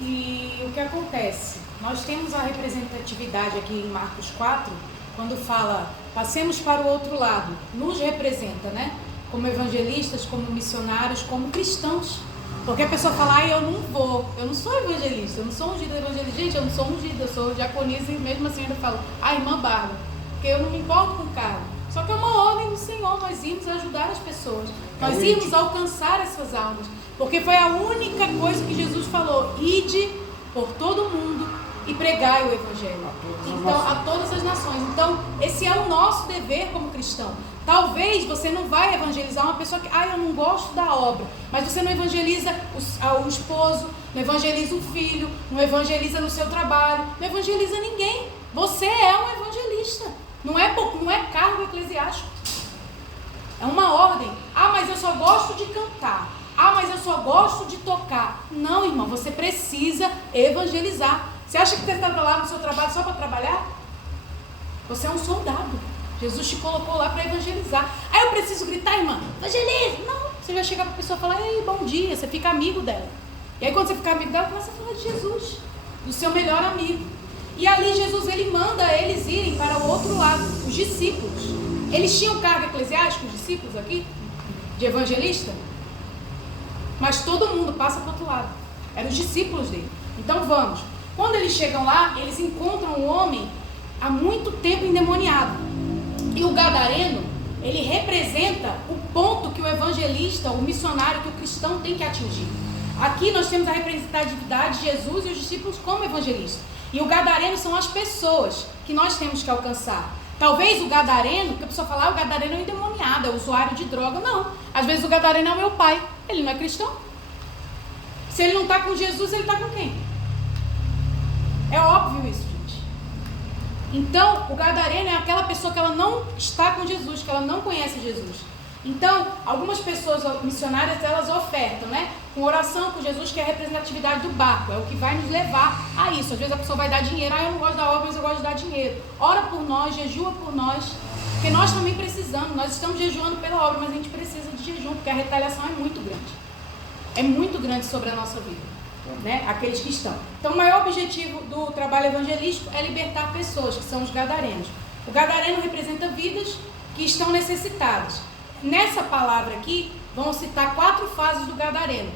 E o que acontece? Nós temos a representatividade aqui em Marcos 4, quando fala passemos para o outro lado, nos representa, né? Como evangelistas, como missionários, como cristãos. Porque a pessoa fala, eu não sou evangelista, eu não sou ungida evangelista. Gente, eu não sou ungida, eu sou diaconisa e mesmo assim ainda falo, irmã Bárbara, porque eu não me importo com o cargo. Só que é uma ordem do Senhor, nós irmos ajudar as pessoas, nós irmos alcançar essas almas. Porque foi a única coisa que Jesus falou, ide por todo mundo e pregai o evangelho a todas as nações. Então, esse é o nosso dever como cristão. Talvez você não vai evangelizar uma pessoa que, eu não gosto da obra, mas você não evangeliza o esposo, não evangeliza o filho, não evangeliza no seu trabalho, não evangeliza ninguém. Você é um evangelista, não é cargo eclesiástico, é uma ordem. Mas eu só gosto de cantar, mas eu só gosto de tocar. Não, irmão, você precisa evangelizar. Você acha que você está lá no seu trabalho só para trabalhar? Você é um soldado. Jesus te colocou lá para evangelizar. Eu preciso gritar, irmã, evangeliza. Não, você vai chegar para a pessoa e falar, ei, bom dia, você fica amigo dela. E aí quando você fica amigo dela, começa a falar de Jesus, do seu melhor amigo. E ali Jesus, ele manda eles irem para o outro lado, os discípulos. Eles tinham cargo eclesiástico, os discípulos aqui, de evangelista. Mas todo mundo passa para o outro lado. Eram os discípulos dele. Então vamos. Quando eles chegam lá, eles encontram um homem há muito tempo endemoniado. E o gadareno, ele representa o ponto que o evangelista, o missionário, que o cristão tem que atingir. Aqui nós temos a representatividade de Jesus e os discípulos como evangelistas. E o gadareno são as pessoas que nós temos que alcançar. Talvez o gadareno, porque a pessoa fala, o gadareno é um endemoniado, é um usuário de droga. Não, às vezes o gadareno é o meu pai, ele não é cristão. Se ele não está com Jesus, ele está com quem? É óbvio isso, gente. Então, o gadareno é aquela pessoa que ela não está com Jesus, que ela não conhece Jesus. Então, algumas pessoas missionárias, elas ofertam, né? Com oração com Jesus, que é a representatividade do barco, é o que vai nos levar a isso. Às vezes a pessoa vai dar dinheiro, eu não gosto da obra, mas eu gosto de dar dinheiro. Ora por nós, jejua por nós, porque nós também precisamos, nós estamos jejuando pela obra, mas a gente precisa de jejum, porque a retaliação é muito grande. É muito grande sobre a nossa vida. Né? Aqueles que estão. Então, o maior objetivo do trabalho evangelístico é libertar pessoas, que são os gadarenos. O gadareno representa vidas que estão necessitadas. Nessa palavra aqui, vão citar 4 fases do gadareno.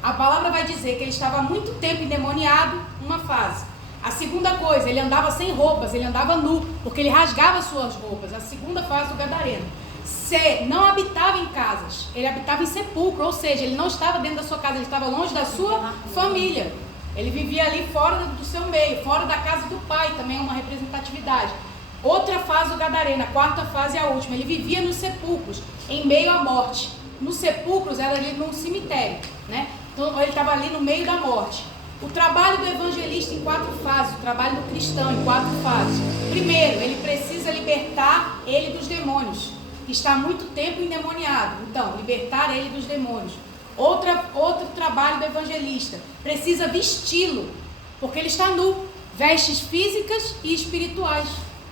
A palavra vai dizer que ele estava há muito tempo endemoniado, uma fase. A segunda coisa, ele andava sem roupas, ele andava nu, porque ele rasgava suas roupas. A segunda fase do gadareno. C, não habitava em casas, ele habitava em sepulcro, ou seja, ele não estava dentro da sua casa, ele estava longe da sua família. Ele vivia ali fora do seu meio, fora da casa do pai, também é uma representatividade. Outra fase do gadareno, a 4ª fase e a última, ele vivia nos sepulcros, em meio à morte. Nos sepulcros era ali num cemitério, né? Então ele estava ali no meio da morte. O trabalho do evangelista em 4 fases, o trabalho do cristão em 4 fases. Primeiro, ele precisa libertar ele dos demônios. Está há muito tempo endemoniado, então, libertar ele dos demônios. Outro trabalho do evangelista, precisa vesti-lo, porque ele está nu, vestes físicas e espirituais.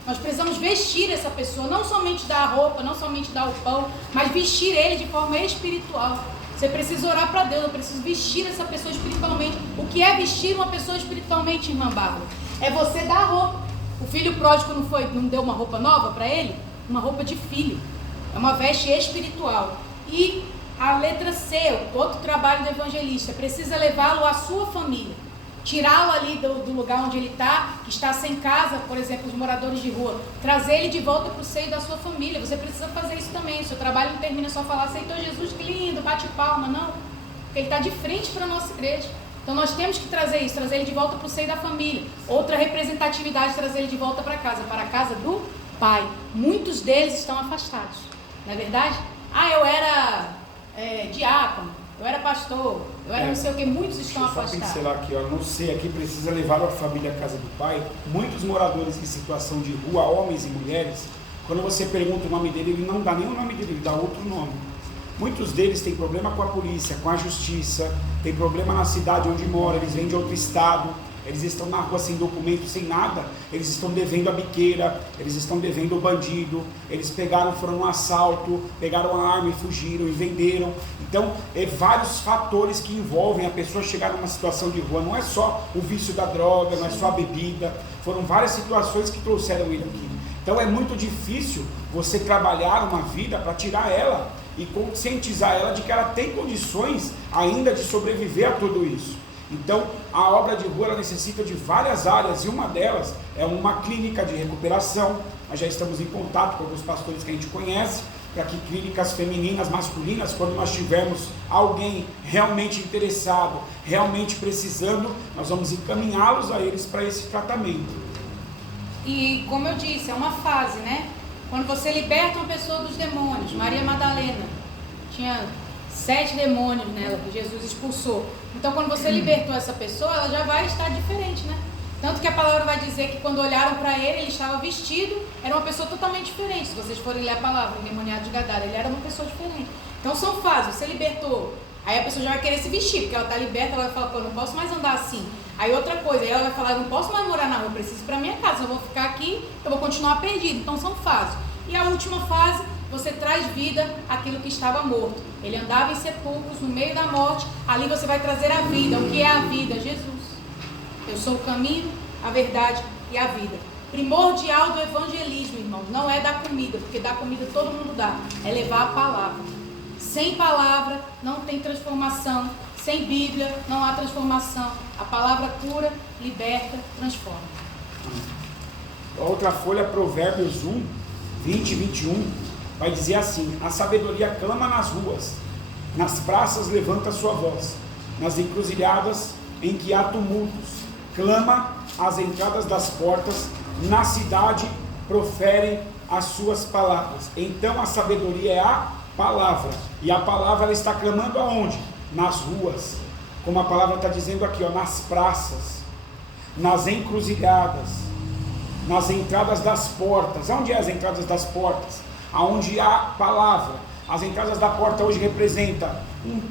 Nós precisamos vestir essa pessoa, não somente dar a roupa, não somente dar o pão, mas vestir ele de forma espiritual. Você precisa orar para Deus, eu preciso vestir essa pessoa espiritualmente. O que é vestir uma pessoa espiritualmente, irmã Bárbara? É você dar a roupa. O filho pródigo não deu uma roupa nova para ele? Uma roupa de filho. É uma veste espiritual. E a letra C, outro trabalho do evangelista, precisa levá-lo à sua família. Tirá-lo ali do lugar onde ele está sem casa, por exemplo, os moradores de rua. Trazer ele de volta para o seio da sua família. Você precisa fazer isso também. O seu trabalho não termina só falar, aceitou Jesus, que lindo, bate palma. Não. Porque ele está de frente para a nossa igreja. Então nós temos que trazer isso, trazer ele de volta para o seio da família. Outra representatividade, trazer ele de volta para a casa do Pai. Muitos deles estão afastados. Não é verdade? Eu era diácono, eu era pastor, eu era não sei o que, muitos estão afastados. Só pincelar aqui, não sei, aqui precisa levar a família à casa do Pai. Muitos moradores em situação de rua, homens e mulheres, quando você pergunta o nome dele, ele não dá nem o nome dele, ele dá outro nome. Muitos deles têm problema com a polícia, com a justiça, tem problema na cidade onde mora, eles vêm de outro estado. Eles estão na rua sem documento, sem nada. Eles estão devendo a biqueira, eles estão devendo o bandido. Eles foram um assalto, pegaram a arma e fugiram e venderam. Então, vários fatores que envolvem a pessoa chegar numa situação de rua. Não é só o vício da droga, não é só a bebida. Foram várias situações que trouxeram ele aqui. Então é muito difícil você trabalhar uma vida para tirar ela e conscientizar ela de que ela tem condições ainda de sobreviver a tudo isso. Então a obra de rua ela necessita de várias áreas, e uma delas é uma clínica de recuperação. Nós já estamos em contato com alguns pastores que a gente conhece, para que clínicas femininas, masculinas, quando nós tivermos alguém realmente interessado, realmente precisando, nós vamos encaminhá-los a eles para esse tratamento. E como eu disse, é uma fase, né? Quando você liberta uma pessoa dos demônios, Maria Madalena tinha 7 demônios nela que Jesus expulsou. Então quando você libertou essa pessoa, ela já vai estar diferente, né? Tanto que a palavra vai dizer que quando olharam para ele estava vestido, era uma pessoa totalmente diferente. Se vocês forem ler a palavra, o endemoniado de Gadara, ele era uma pessoa diferente. Então são fases, você libertou, aí a pessoa já vai querer se vestir, porque ela está liberta, ela vai falar, pô, eu não posso mais andar assim. Aí outra coisa, aí ela vai falar, eu não posso mais morar na rua, eu preciso ir para minha casa, eu vou ficar aqui, eu vou continuar perdido. Então são fases. E a última fase, você traz vida àquilo que estava morto. Ele andava em sepulcros, no meio da morte, ali você vai trazer a vida. O que é a vida? Jesus. Eu sou o caminho, a verdade e a vida. Primordial do evangelismo, irmãos, não é dar comida, porque dar comida todo mundo dá, é levar a palavra. Sem palavra não tem transformação, sem Bíblia não há transformação. A palavra cura, liberta, transforma. A outra folha, Provérbios 1, 20 e 21, vai dizer assim: a sabedoria clama nas ruas, nas praças levanta sua voz, nas encruzilhadas em que há tumultos, clama às entradas das portas, na cidade profere as suas palavras. Então a sabedoria é a palavra, e a palavra ela está clamando aonde? Nas ruas, como a palavra está dizendo aqui, ó, nas praças, nas encruzilhadas, nas entradas das portas. Onde é as entradas das portas? Aonde há palavra. As entradas da porta hoje representam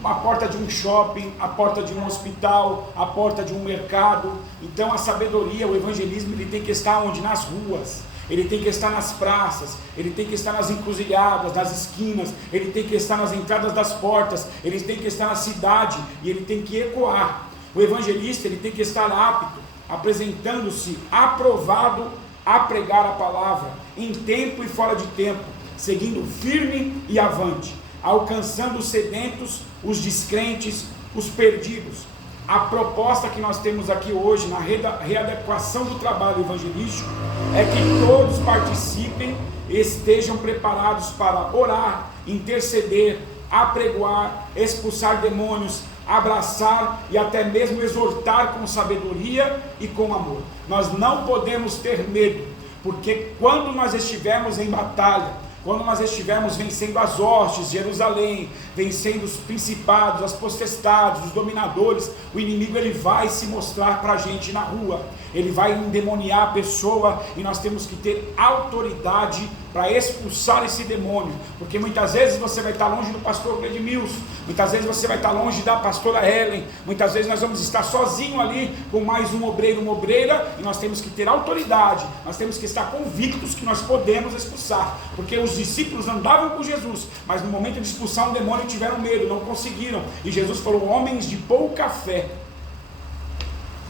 a porta de um shopping, a porta de um hospital, a porta de um mercado. Então a sabedoria, o evangelismo, ele tem que estar onde? Nas ruas, ele tem que estar nas praças, ele tem que estar nas encruzilhadas, nas esquinas, ele tem que estar nas entradas das portas, ele tem que estar na cidade, e ele tem que ecoar. O evangelista, ele tem que estar apto, apresentando-se aprovado a pregar a palavra, em tempo e fora de tempo, seguindo firme e avante, alcançando os sedentos, os descrentes, os perdidos. A proposta que nós temos aqui hoje na readequação do trabalho evangelístico é que todos participem, estejam preparados para orar, interceder, apregoar, expulsar demônios, abraçar e até mesmo exortar com sabedoria e com amor. Nós não podemos ter medo, porque quando nós estivermos em batalha, quando nós estivermos vencendo as hostes de Jerusalém, vencendo os principados, as potestades, os dominadores, o inimigo ele vai se mostrar para a gente na rua, ele vai endemoniar a pessoa, e nós temos que ter autoridade para expulsar esse demônio, porque muitas vezes você vai estar longe do pastor Cledmilson, muitas vezes você vai estar longe da pastora Helen, muitas vezes nós vamos estar sozinho ali com mais um obreiro, uma obreira, e nós temos que ter autoridade, nós temos que estar convictos que nós podemos expulsar, porque os discípulos andavam com Jesus, mas no momento de expulsar um demônio tiveram medo, não conseguiram, e Jesus falou: homens de pouca fé.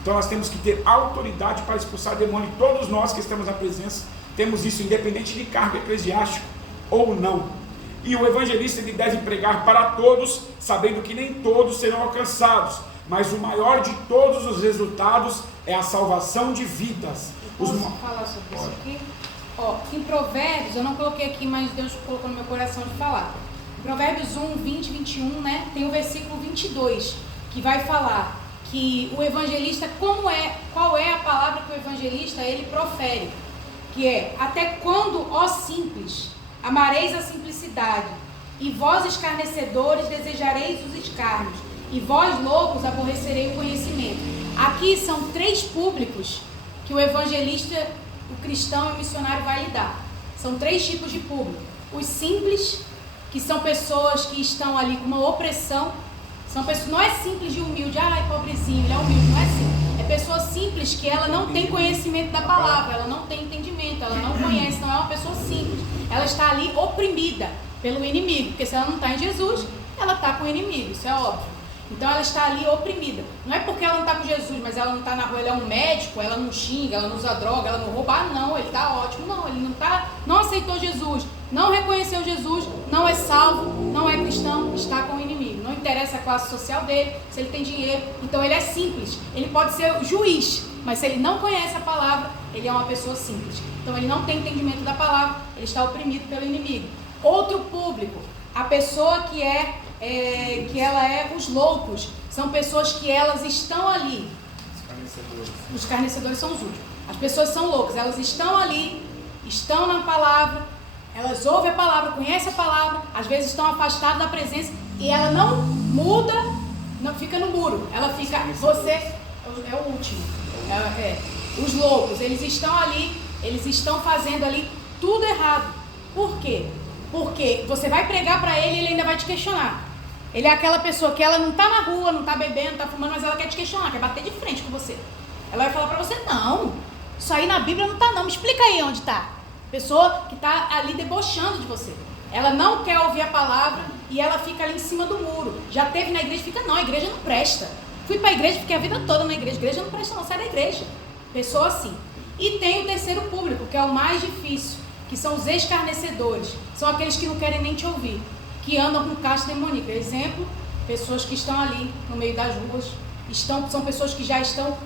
Então nós temos que ter autoridade para expulsar demônio, e todos nós que estamos na presença temos isso, independente de cargo eclesiástico ou não. E o evangelista ele deve pregar para todos, sabendo que nem todos serão alcançados, mas o maior de todos os resultados é a salvação de vidas. Posso falar sobre isso aqui? Ó, em Provérbios, eu não coloquei aqui, mas Deus colocou no meu coração de falar. Em Provérbios 1, 20, 21, né, tem o versículo 22, que vai falar que o evangelista, qual é a palavra que o evangelista ele profere? Que é: até quando, ó simples, amareis a simplicidade, e vós escarnecedores desejareis os escárnios, e vós loucos aborrecerei o conhecimento. Aqui são 3 públicos que o evangelista, o cristão e o missionário vai lidar. São 3 tipos de público. Os simples, que são pessoas que estão ali com uma opressão, são pessoas, não é simples de humilde, ai pobrezinho, ele é humilde, não é assim. É pessoa simples que ela não tem conhecimento da palavra, ela não tem entendimento, ela não conhece, não é uma pessoa simples. Ela está ali oprimida pelo inimigo, porque se ela não está em Jesus, ela está com o inimigo, isso é óbvio. Então ela está ali oprimida. Não é porque ela não está com Jesus, mas ela não está na rua, ela é um médico, ela não xinga, ela não usa droga, ela não rouba. Ah, não, ele está ótimo. Não, ele não aceitou Jesus, não reconheceu Jesus, não é salvo, não é cristão, está com o inimigo. Não interessa a classe social dele, se ele tem dinheiro. Então ele é simples, ele pode ser o juiz, mas se ele não conhece a palavra, ele é uma pessoa simples. Então ele não tem entendimento da palavra, ele está oprimido pelo inimigo. Outro público, a pessoa que ela é os loucos, são pessoas que elas estão ali. Os escarnecedores são os últimos. As pessoas são loucas, elas estão ali, estão na palavra, elas ouvem a palavra, conhecem a palavra, às vezes estão afastadas da presença e ela não muda, não fica no muro, ela fica, você é o último. Os loucos, eles estão ali, eles estão fazendo ali tudo errado. Por quê? Porque você vai pregar para ele e ele ainda vai te questionar. Ele é aquela pessoa que ela não está na rua, não está bebendo, não está fumando, mas ela quer te questionar, quer bater de frente com você. Ela vai falar para você, não, isso aí na Bíblia não está não, me explica aí onde está. Pessoa que está ali debochando de você. Ela não quer ouvir a palavra e ela fica ali em cima do muro. Já teve na igreja, fica, não, a igreja não presta. Fui para a igreja, fiquei a vida toda na igreja, a igreja não presta não, sai da igreja. Pessoa assim. E tem o terceiro público, que é o mais difícil, que são os escarnecedores. São aqueles que não querem nem te ouvir, que andam com casta demoníaca. Exemplo, pessoas que estão ali no meio das ruas, são pessoas que já estão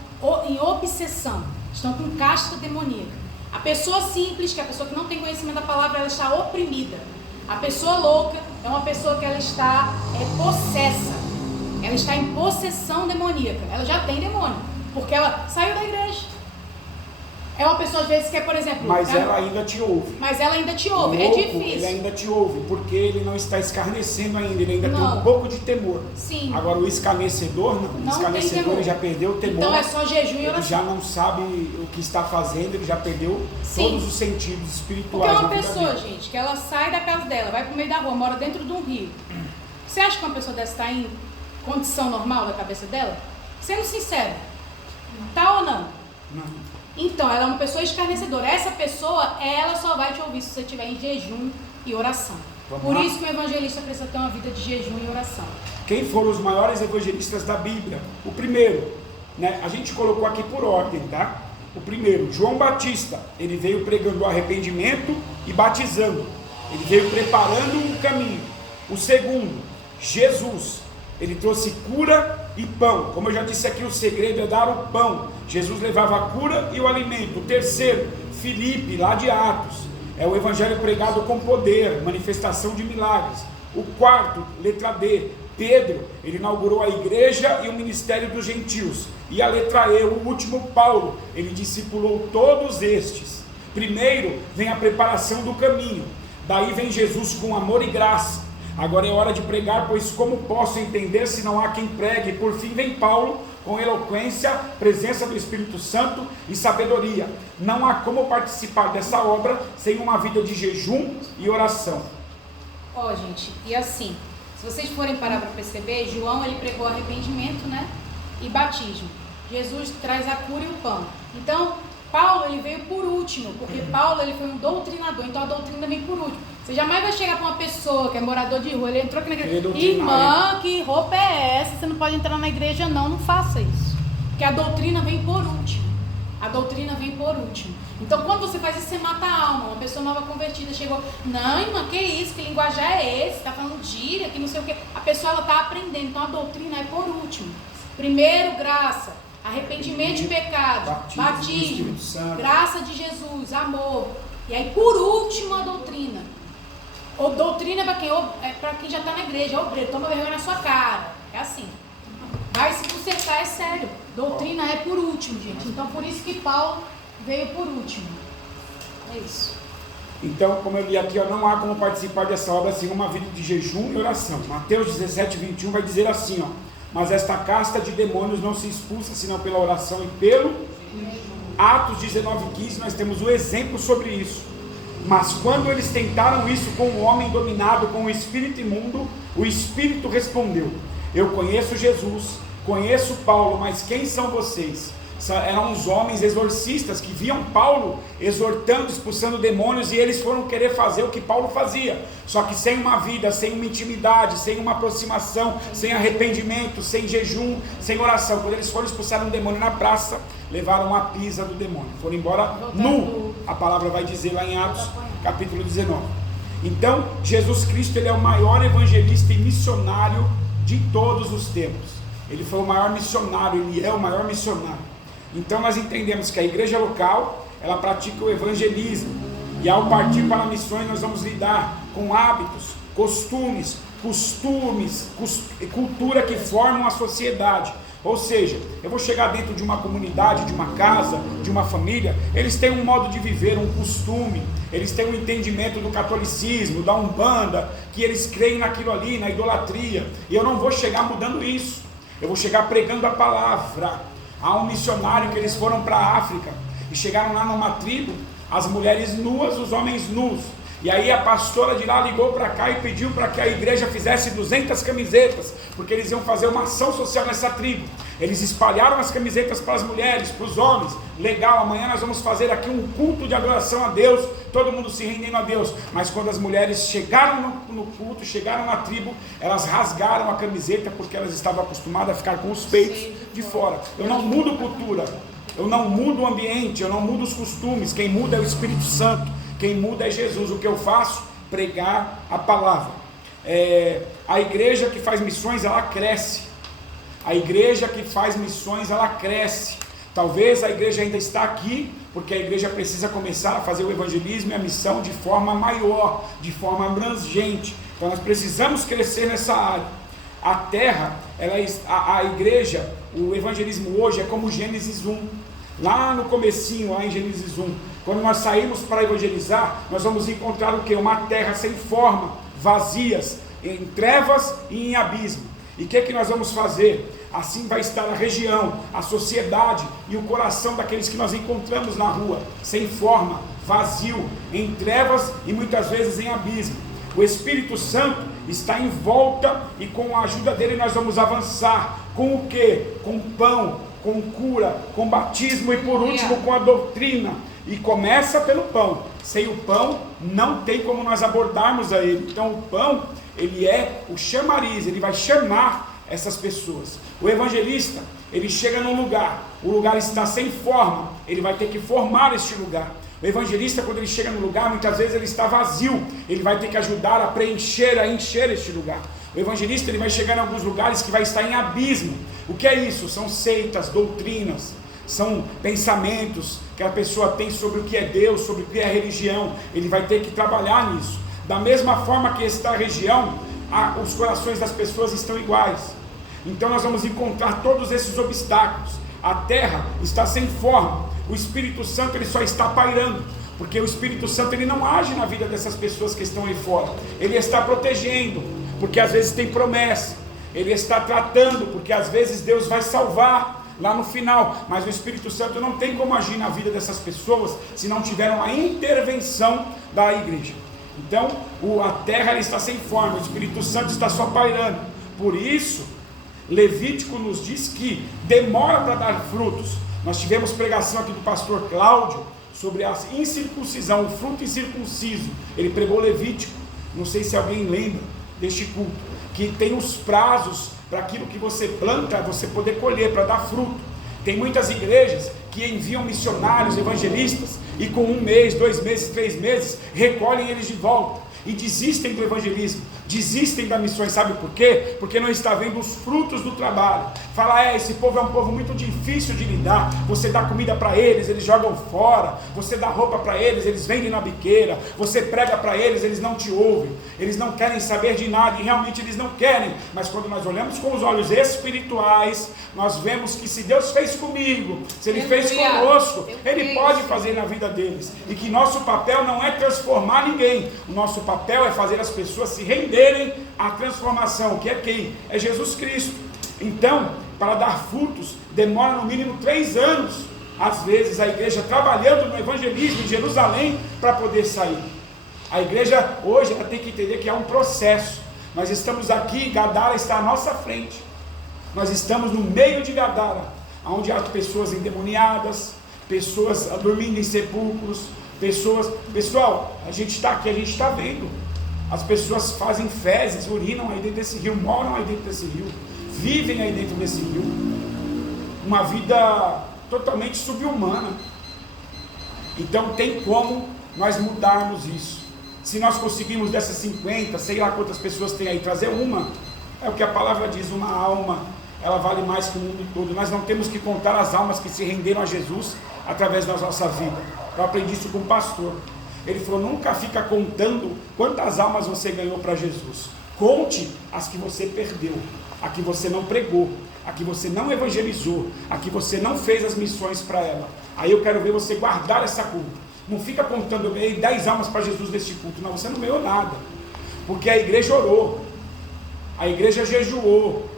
em obsessão, estão com casta demoníaca. A pessoa simples, que é a pessoa que não tem conhecimento da palavra, ela está oprimida. A pessoa louca é uma pessoa que ela está possessa, ela está em possessão demoníaca, ela já tem demônio, porque ela saiu da igreja. É uma pessoa, às vezes, que é, por exemplo... Mas ela ainda te ouve. Mas ela ainda te ouve, louco, é difícil. Ele ainda te ouve, porque ele não está escarnecendo ainda, ele ainda não. tem um pouco de temor. Sim. Agora, o escarnecedor, não. O escarnecedor ele já perdeu o temor. Então é só jejum e oração. Ele já não sabe o que está fazendo, ele já perdeu todos os sentidos espirituais. Porque é uma pessoa, gente, que ela sai da casa dela, vai pro meio da rua, mora dentro de um rio. Você acha que uma pessoa dessa está em condição normal da cabeça dela? Sendo sincero, tá ou não? Não. Então, ela é uma pessoa escarnecedora. Essa pessoa, ela só vai te ouvir se você estiver em jejum e oração. Por isso que o evangelista precisa ter uma vida de jejum e oração. Quem foram os maiores evangelistas da Bíblia? O primeiro, né? A gente colocou aqui por ordem, tá? O primeiro, João Batista, ele veio pregando o arrependimento e batizando. Ele veio preparando um caminho. O segundo, Jesus, ele trouxe cura e pão. Como eu já disse aqui, o segredo é dar o pão. Jesus levava a cura e o alimento. O terceiro, Filipe, lá de Atos, é o evangelho pregado com poder, manifestação de milagres. O quarto, letra D, Pedro, ele inaugurou a igreja e o ministério dos gentios. E a letra E, o último, Paulo, ele discipulou todos estes. Primeiro vem a preparação do caminho, daí vem Jesus com amor e graça. Agora é hora de pregar, pois como posso entender se não há quem pregue? Por fim vem Paulo com eloquência, presença do Espírito Santo e sabedoria. Não há como participar dessa obra sem uma vida de jejum e oração. Ó, gente, e assim, se vocês forem parar para perceber, João ele pregou arrependimento, né? E batismo. Jesus traz a cura e o pão. Então, Paulo ele veio por último, porque Paulo ele foi um doutrinador, então a doutrina vem por último. Você jamais vai chegar para uma pessoa que é morador de rua, ele entrou aqui na igreja, irmã, que roupa é essa? Você não pode entrar na igreja não, não faça isso. Porque a doutrina vem por último. A doutrina vem por último. Então quando você faz isso, você mata a alma. Uma pessoa nova convertida chegou, não irmã, que isso, que linguajar é esse? Está falando gíria, que não sei o que. A pessoa ela está aprendendo, então a doutrina é por último. Primeiro, graça. Arrependimento de pecado, batismo, graça de Jesus, amor. E aí, por último, a doutrina. Ou doutrina é para quem já está na igreja, é obreiro, toma vergonha na sua cara. É assim. Vai se consertar, é sério. Doutrina é por último, gente. Então, por isso que Paulo veio por último. É isso. Então, como eu li aqui, não há como participar dessa obra sem uma vida de jejum e oração. Mateus 17, 21 vai dizer assim, mas esta casta de demônios não se expulsa senão pela oração e pelo Atos 19, 15, nós temos o exemplo sobre isso. Mas quando eles tentaram isso com o homem dominado com o espírito imundo, o espírito respondeu, eu conheço Jesus, conheço Paulo, mas quem são vocês? eram uns homens exorcistas que viam Paulo exortando, expulsando demônios, e eles foram querer fazer o que Paulo fazia, só que sem uma vida, sem uma intimidade, sem uma aproximação, sem arrependimento, sem jejum, sem oração. Quando eles foram expulsar um demônio na praça, levaram a pisa do demônio, foram embora nu, a palavra vai dizer lá em Atos capítulo 19. Então Jesus Cristo, ele é o maior evangelista e missionário de todos os tempos. Ele foi o maior missionário, ele é o maior missionário. Então nós entendemos que a igreja local, ela pratica o evangelismo, e ao partir para missões nós vamos lidar com hábitos, costumes, cultura que formam a sociedade. Ou seja, eu vou chegar dentro de uma comunidade, de uma casa, de uma família, eles têm um modo de viver, um costume, eles têm um entendimento do catolicismo, da umbanda, que eles creem naquilo ali, na idolatria, e eu não vou chegar mudando isso, eu vou chegar pregando a palavra. Há um missionário que eles foram para a África, e chegaram lá numa tribo, as mulheres nuas, os homens nus, e aí a pastora de lá ligou para cá e pediu para que a igreja fizesse 200 camisetas, porque eles iam fazer uma ação social nessa tribo. Eles espalharam as camisetas para as mulheres, para os homens. Legal, amanhã nós vamos fazer aqui um culto de adoração a Deus, todo mundo se rendendo a Deus. Mas quando as mulheres chegaram no culto, chegaram na tribo, elas rasgaram a camiseta, porque elas estavam acostumadas a ficar com os peitos de fora. Eu não mudo cultura, eu não mudo o ambiente, eu não mudo os costumes. Quem muda é o Espírito Santo, quem muda é Jesus. O que eu faço? Pregar a palavra. A igreja que faz missões, ela cresce. A igreja que faz missões, ela cresce. Talvez a igreja ainda está aqui, porque a igreja precisa começar a fazer o evangelismo e a missão de forma maior, de forma abrangente. Então nós precisamos crescer nessa área. A terra, a igreja, o evangelismo hoje é como Gênesis 1. Lá no comecinho, lá em Gênesis 1, quando nós saímos para evangelizar, nós vamos encontrar o quê? Uma terra sem forma, vazias, em trevas e em abismo. E o que nós vamos fazer? Assim vai estar a região, a sociedade e o coração daqueles que nós encontramos na rua, sem forma, vazio, em trevas e muitas vezes em abismo. O Espírito Santo está em volta, e com a ajuda dele nós vamos avançar. Com o quê? Com pão, com cura, com batismo e por último com a doutrina. E começa pelo pão. Sem o pão não tem como nós abordarmos a ele. Então o pão, ele é o chamariz, ele vai chamar essas pessoas. O evangelista, ele chega num lugar, o lugar está sem forma, ele vai ter que formar este lugar. O evangelista, quando ele chega no lugar, muitas vezes ele está vazio, ele vai ter que ajudar a preencher, a encher este lugar. O evangelista, ele vai chegar em alguns lugares que vai estar em abismo. O que é isso? São seitas, doutrinas, são pensamentos que a pessoa tem sobre o que é Deus, sobre o que é religião. Ele vai ter que trabalhar nisso. Da mesma forma que esta região, os corações das pessoas estão iguais. Então nós vamos encontrar todos esses obstáculos. A terra está sem forma. O Espírito Santo, ele só está pairando, porque o Espírito Santo, ele não age na vida dessas pessoas que estão aí fora. Ele está protegendo, porque às vezes tem promessa. Ele está tratando, porque às vezes Deus vai salvar lá no final. Mas o Espírito Santo não tem como agir na vida dessas pessoas se não tiver uma intervenção da igreja. Então a terra, ela está sem forma, o Espírito Santo está só pairando. Por isso Levítico nos diz que demora para dar frutos. Nós tivemos pregação aqui do pastor Cláudio sobre a incircuncisão, o fruto incircunciso. Ele pregou Levítico. Não sei se alguém lembra deste culto, que tem os prazos para aquilo que você planta, você poder colher, para dar fruto. Tem muitas igrejas que enviam missionários, evangelistas, e com 1 mês, 2 meses, 3 meses, recolhem eles de volta e desistem do evangelismo, desistem das missões. Sabe por quê? Porque não está vendo os frutos do trabalho. Fala, esse povo é um povo muito difícil de lidar. Você dá comida para eles, eles jogam fora. Você dá roupa para eles, eles vendem na biqueira. Você prega para eles, eles não te ouvem. Eles não querem saber de nada, e realmente eles não querem. Mas quando nós olhamos com os olhos espirituais, nós vemos que se Deus fez comigo, se Ele fez conosco, Ele pode fazer na vida deles. E que nosso papel não é transformar ninguém. O nosso papel é fazer as pessoas se renderem à transformação, que é quem? É Jesus Cristo. Então, para dar frutos, demora no mínimo 3 anos. Às vezes a igreja trabalhando no evangelismo em Jerusalém para poder sair. A igreja hoje, ela tem que entender que é um processo. Nós estamos aqui, Gadara está à nossa frente. Nós estamos no meio de Gadara, onde há pessoas endemoniadas, pessoas dormindo em sepulcros, pessoal, a gente está aqui, a gente está vendo, as pessoas fazem fezes, urinam aí dentro desse rio, moram aí dentro desse rio, vivem aí dentro desse rio, uma vida totalmente subhumana. Então tem como nós mudarmos isso. Se nós conseguirmos dessas 50, sei lá quantas pessoas tem aí, trazer uma, é o que a palavra diz, uma alma, ela vale mais que o mundo todo. Nós não temos que contar as almas que se renderam a Jesus através da nossa vida. Eu aprendi isso com um pastor. Ele falou, nunca fica contando quantas almas você ganhou para Jesus. Conte as que você perdeu, a que você não pregou, a que você não evangelizou, a que você não fez as missões para ela. Aí eu quero ver você guardar essa culpa. Não fica apontando, eu ganhei 10 almas para Jesus neste culto. Não, você não ganhou nada. Porque a igreja orou, a igreja jejuou,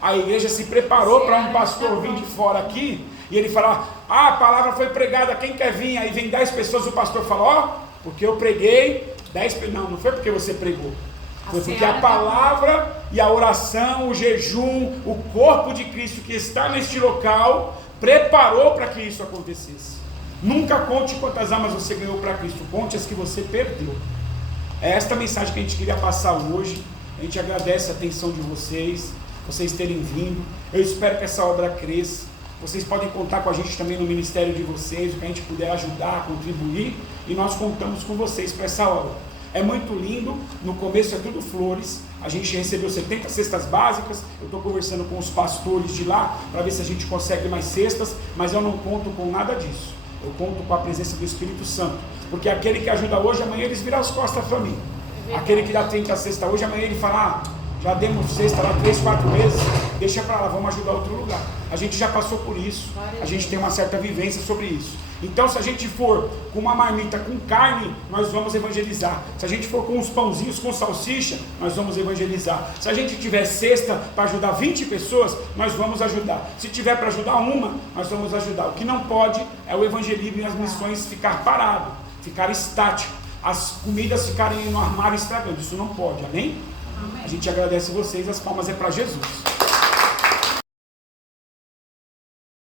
a igreja se preparou para um pastor vir de fora aqui e ele falar, a palavra foi pregada, quem quer vir? Aí vem 10 pessoas, o pastor fala, porque eu preguei, 10 não foi porque você pregou. Foi porque a palavra e a oração, o jejum, o corpo de Cristo que está neste local, preparou para que isso acontecesse. Nunca conte quantas almas você ganhou para Cristo, conte as que você perdeu. É esta mensagem que a gente queria passar hoje. A gente agradece a atenção de vocês terem vindo. Eu espero que essa obra cresça. Vocês podem contar com a gente também no ministério de vocês, o que a gente puder ajudar, contribuir, e nós contamos com vocês para essa obra. É muito lindo, no começo é tudo flores, a gente recebeu 70 cestas básicas, eu estou conversando com os pastores de lá, para ver se a gente consegue mais cestas, mas eu não conto com nada disso, eu conto com a presença do Espírito Santo, porque aquele que ajuda hoje, amanhã eles viram as costas para mim, aquele que dá 30 cestas hoje, amanhã ele fala, já demos cesta lá 3, 4 meses, deixa para lá, vamos ajudar outro lugar. A gente já passou por isso, a gente tem uma certa vivência sobre isso. Então se a gente for com uma marmita com carne, nós vamos evangelizar. Se a gente for com uns pãozinhos com salsicha, nós vamos evangelizar. Se a gente tiver cesta para ajudar 20 pessoas, nós vamos ajudar. Se tiver para ajudar uma, nós vamos ajudar. O que não pode é o evangelismo e as missões ficar parado, ficar estático, as comidas ficarem no armário estragando. Isso não pode, amém? A gente agradece vocês, as palmas é para Jesus.